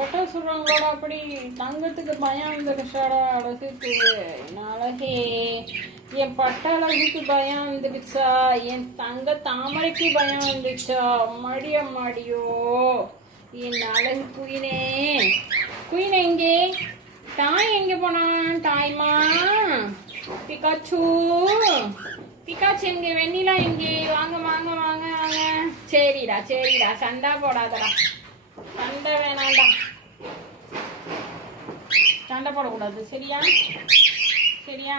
பொட்டா சொல்றாங்களோட அப்படி தங்கத்துக்கு பயம் வந்துடுச்சாடா அழகுக்கு. என் அழகே என் பட்ட அழகுக்கு பயம் வந்துடுச்சா? என் தங்க தாமரைக்கு பயம் வந்துச்சா? அம்மாடி அம்மாடியோ என் அழகு குயினே. குயினே எங்கே? டாய் எங்க போனான்? டாய்மா பிகாச்சு பிகாச்சு எங்க? வெண்ணிலா எங்கே? வாங்க வாங்க வாங்க வாங்க. சரிடா சரிடா, சண்டை போடாதடா, சண்டை வேணாண்டா, சண்டை போடக்கூடாது சரியா? சரியா?